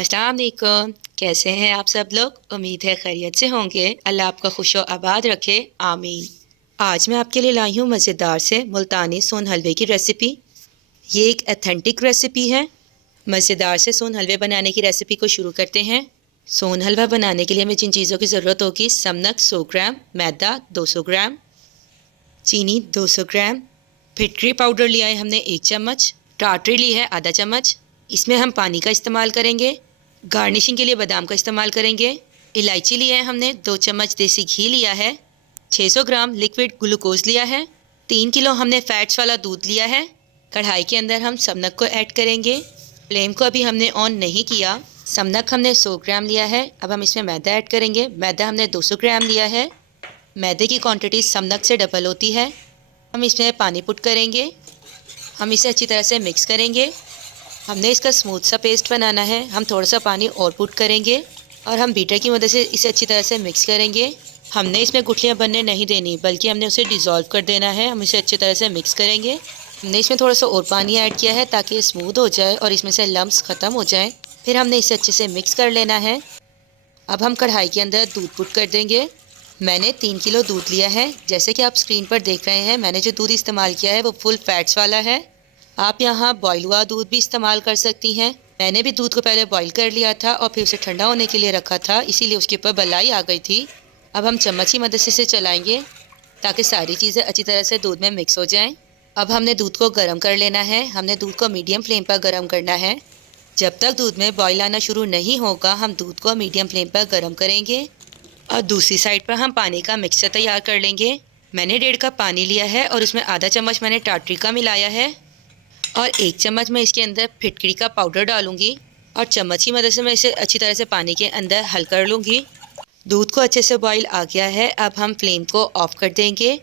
अस्सलाम वालेकुम। कैसे हैं आप सब लोग? उम्मीद है खैरियत से होंगे। अल्लाह आपका खुशो आबाद रखे, आमीन। आज मैं आपके लिए लाई हूँ मज़ेदार से मुल्तानी सोन हलवे की रेसिपी। ये एक अथेंटिक रेसिपी है। मज़ेदार से सोन हलवे बनाने की रेसिपी को शुरू करते हैं। सोन हलवा बनाने के लिए हमें जिन चीज़ों की ज़रूरत होगी: समनक 100 ग्राम, मैदा 200 ग्राम, चीनी 200 ग्राम, फिटकरी पाउडर लिया है हमने 1 चम्मच, टाटरी ली है आधा चम्मच। इसमें हम पानी का इस्तेमाल करेंगे। गार्निशिंग के लिए बादाम का इस्तेमाल करेंगे। इलायची लिया है हमने 2 चम्मच, देसी घी लिया है, 600 ग्राम लिक्विड ग्लूकोज लिया है, 3 किलो हमने फैट्स वाला दूध लिया है। कढ़ाई के अंदर हम समनक को ऐड करेंगे। फ्लेम को अभी हमने ऑन नहीं किया। समनक हमने 100 ग्राम लिया है। अब हम इसमें मैदा ऐड करेंगे। मैदा हमने 200 ग्राम लिया है। मैदे की क्वांटिटी समनक से डबल होती है। हम इसमें पानी पुट करेंगे। हम इसे अच्छी तरह से मिक्स करेंगे। हमने इसका स्मूथ सा पेस्ट बनाना है। हम थोड़ा सा पानी और पुट करेंगे और हम बीटर की मदद से इसे अच्छी तरह से मिक्स करेंगे। हमने इसमें गुठलियाँ बनने नहीं देनी, बल्कि हमने उसे डिज़ोल्व कर देना है। हम इसे अच्छी तरह से मिक्स करेंगे। हमने इसमें थोड़ा सा और पानी ऐड किया है ताकि ये स्मूथ हो जाए और इसमें से लम्स ख़त्म हो जाए। फिर हमने इसे अच्छे से मिक्स कर लेना है। अब हम कढ़ाई के अंदर दूध पुट कर देंगे। मैंने 3 किलो दूध लिया है। जैसे कि आप स्क्रीन पर देख रहे हैं, मैंने जो दूध इस्तेमाल किया है वो फुल फैट्स वाला है। आप यहाँ बॉयल हुआ दूध भी इस्तेमाल कर सकती हैं। मैंने भी दूध को पहले बॉईल कर लिया था और फिर उसे ठंडा होने के लिए रखा था, इसीलिए उसके ऊपर बलाई आ गई थी। अब हम चम्मच की मदद से इसे चलाएंगे ताकि सारी चीज़ें अच्छी तरह से दूध में मिक्स हो जाएं। अब हमने दूध को गर्म कर लेना है। हमने दूध को मीडियम फ्लेम पर गर्म करना है। जब तक दूध में बॉयल आना शुरू नहीं होगा, हम दूध को मीडियम फ्लेम पर गर्म करेंगे। और दूसरी साइड पर हम पानी का मिक्सचर तैयार कर लेंगे। मैंने 1.5 कप पानी लिया है और उसमें आधा चम्मच मैंने टाटरी का मिलाया है और 1 चम्मच मैं इसके अंदर फिटकरी का पाउडर डालूंगी और चम्मच की मदद से मैं इसे अच्छी तरह से पानी के अंदर हल कर लूँगी। दूध को अच्छे से बॉईल आ गया है। अब हम फ्लेम को ऑफ कर देंगे।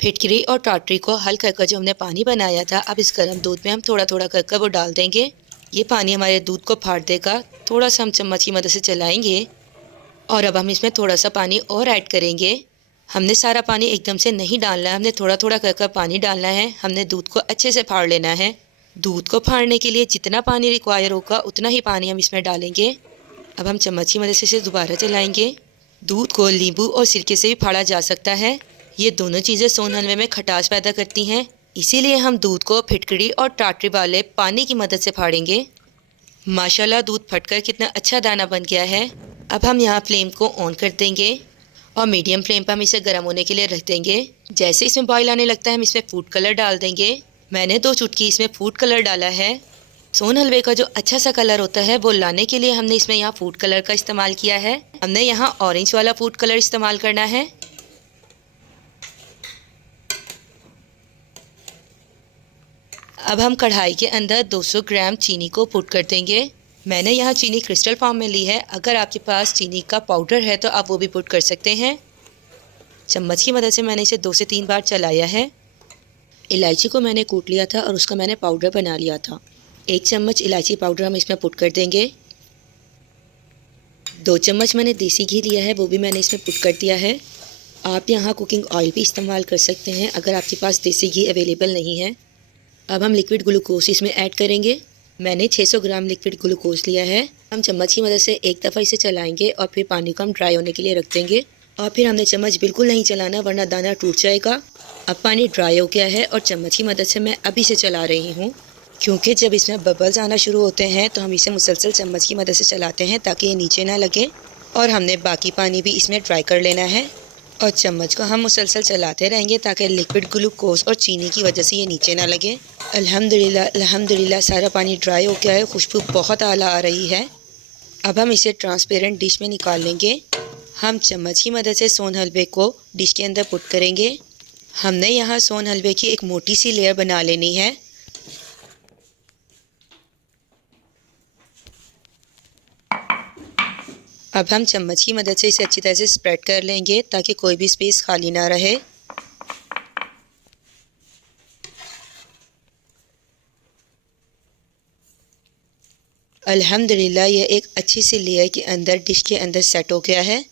फिटकरी और टाटरी को हल कर जो हमने पानी बनाया था, अब इस गर्म दूध में हम थोड़ा थोड़ा कर वो डाल देंगे। ये पानी हमारे दूध को फाड़ देगा। थोड़ा सा हम चम्मच की मदद से चलाएंगे और अब हम इसमें थोड़ा सा पानी और ऐड करेंगे। हमने सारा पानी एकदम से नहीं डालना है, हमने थोड़ा थोड़ा कर पानी डालना है। हमने दूध को अच्छे से फाड़ लेना है। दूध को फाड़ने के लिए जितना पानी रिक्वायर होगा उतना ही पानी हम इसमें डालेंगे। अब हम चम्मच की मदद से इसे दोबारा चलाएंगे। दूध को नींबू और सिरके से भी फाड़ा जा सकता है। ये दोनों चीज़ें सोन हलवे में खटास पैदा करती हैं, इसीलिए हम दूध को फिटकरी और टाटरी वाले पानी की मदद से फाड़ेंगे। माशाल्लाह दूध फटकर कितना अच्छा दाना बन गया है। अब हम यहाँ फ्लेम को ऑन कर देंगे और मीडियम फ्लेम पर हम इसे गर्म होने के लिए रख देंगे। जैसे इसमें बॉईल आने लगता है, हम इसमें फूड कलर डाल देंगे। मैंने 2 चुटकी इसमें फूड कलर डाला है। सोन हलवे का जो अच्छा सा कलर होता है वो लाने के लिए हमने इसमें यहाँ फूड कलर का इस्तेमाल किया है। हमने यहाँ ऑरेंज वाला फूड कलर इस्तेमाल करना है। अब हम कढ़ाई के अंदर 200 ग्राम चीनी को पुट कर देंगे। मैंने यहाँ चीनी क्रिस्टल फॉर्म में ली है। अगर आपके पास चीनी का पाउडर है तो आप वो भी पुट कर सकते हैं। चम्मच की मदद से मैंने इसे 2 से 3 बार चलाया है। इलायची को मैंने कूट लिया था और उसका मैंने पाउडर बना लिया था। 1 चम्मच इलायची पाउडर हम इसमें पुट कर देंगे। 2 चम्मच मैंने देसी घी लिया है, वो भी मैंने इसमें पुट कर दिया है। आप यहाँ कुकिंग ऑयल भी इस्तेमाल कर सकते हैं अगर आपके पास देसी घी अवेलेबल नहीं है। अब हम लिक्विड ग्लूकोज इसमें ऐड करेंगे। मैंने 600 ग्राम लिक्विड ग्लूकोज लिया है। हम चम्मच की मदद से एक दफ़ा इसे चलाएंगे और फिर पानी को हम ड्राई होने के लिए रख देंगे। और फिर हमने चम्मच बिल्कुल नहीं चलाना, वरना दाना टूट जाएगा। अब पानी ड्राई हो गया है और चम्मच की मदद से मैं अभी से चला रही हूँ, क्योंकि जब इसमें बबल्स आना शुरू होते हैं तो हम इसे मुसलसल चम्मच की मदद से चलाते हैं ताकि ये नीचे ना लगे। और हमने बाकी पानी भी इसमें ड्राई कर लेना है और चम्मच को हम मुसलसल चलाते रहेंगे ताकि लिक्विड ग्लूकोज और चीनी की वजह से ये नीचे ना लगे। अल्हम्दुलिल्लाह अल्हम्दुलिल्लाह सारा पानी ड्राई हो गया है। खुशबू बहुत आला आ रही है। अब हम इसे ट्रांसपेरेंट डिश में निकाल लेंगे। हम चम्मच की मदद से सोन हलवे को डिश के अंदर पुट करेंगे। हमने यहाँ सोन हलवे की एक मोटी सी लेयर बना लेनी है। अब हम चम्मच की मदद से इसे अच्छी तरह से स्प्रेड कर लेंगे ताकि कोई भी स्पेस खाली ना रहे। अल्हम्दुलिल्लाह ये एक अच्छी सी लेयर के अंदर डिश के अंदर सेट हो गया है।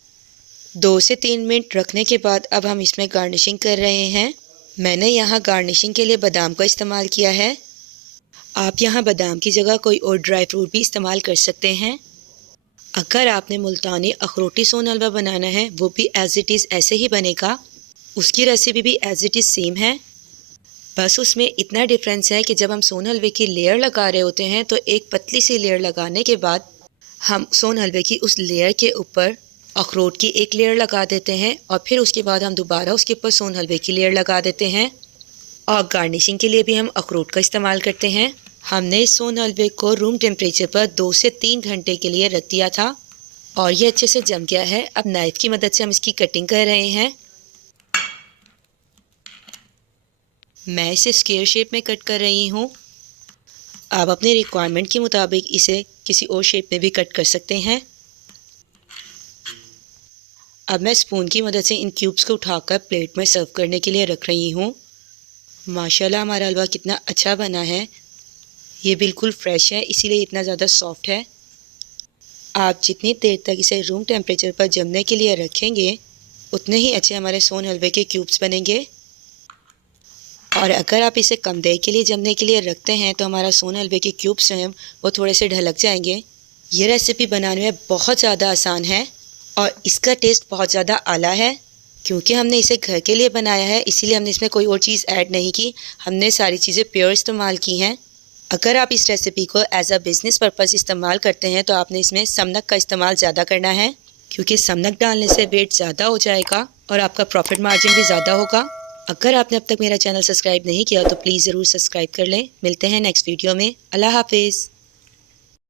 2 से 3 मिनट रखने के बाद अब हम इसमें गार्निशिंग कर रहे हैं। मैंने यहाँ गार्निशिंग के लिए बादाम का इस्तेमाल किया है। आप यहाँ बादाम की जगह कोई और ड्राई फ्रूट भी इस्तेमाल कर सकते हैं। अगर आपने मुल्तानी अखरोटी सोन हलवा बनाना है वो भी एज़ इट इज़ ऐसे ही बनेगा। उसकी रेसिपी भी एज़ इट इज़ सेम है, बस उसमें इतना डिफरेंस है कि जब हम सोन हलवे की लेयर लगा रहे होते हैं तो एक पतली सी लेयर लगाने के बाद हम सोन हलवे की उस लेयर के ऊपर अखरोट की एक लेयर लगा देते हैं और फिर उसके बाद हम दोबारा उसके ऊपर सोन हलवे की लेयर लगा देते हैं। और गार्निशिंग के लिए भी हम अखरोट का इस्तेमाल करते हैं। हमने इस सोन हलवे को रूम टेम्परेचर पर 2 से 3 घंटे के लिए रख दिया था और ये अच्छे से जम गया है। अब नाइफ़ की मदद से हम इसकी कटिंग कर रहे हैं। मैं इसे स्क्वायर शेप में कट कर रही हूँ। आप अपने रिक्वायरमेंट के मुताबिक इसे किसी और शेप में भी कट कर सकते हैं। अब मैं स्पून की मदद से इन क्यूब्स को उठाकर प्लेट में सर्व करने के लिए रख रही हूँ। माशाल्लाह हमारा हलवा कितना अच्छा बना है। ये बिल्कुल फ्रेश है, इसीलिए इतना ज़्यादा सॉफ्ट है। आप जितनी देर तक इसे रूम टेम्परेचर पर जमने के लिए रखेंगे उतने ही अच्छे हमारे सोन हलवे के क्यूब्स बनेंगे। और अगर आप इसे कम देर के लिए जमने के लिए रखते हैं तो हमारा सोन हलवे के क्यूब्स जो हैं वो थोड़े से ढलक जाएंगे। ये रेसिपी बनाने में बहुत ज़्यादा आसान है और इसका टेस्ट बहुत ज़्यादा आला है। क्योंकि हमने इसे घर के लिए बनाया है इसीलिए हमने इसमें कोई और चीज़ ऐड नहीं की, हमने सारी चीज़ें प्योर इस्तेमाल की हैं। अगर आप इस रेसिपी को एज अ बिज़नेस पर्पस इस्तेमाल करते हैं तो आपने इसमें समनक का इस्तेमाल ज़्यादा करना है, क्योंकि समनक डालने से वेट ज़्यादा हो जाएगा और आपका प्रॉफिट मार्जिन भी ज़्यादा होगा। अगर आपने अब तक मेरा चैनल सब्सक्राइब नहीं किया तो प्लीज़ ज़रूर सब्सक्राइब कर लें। मिलते हैं नेक्स्ट वीडियो में। अल्लाह हाफिज़।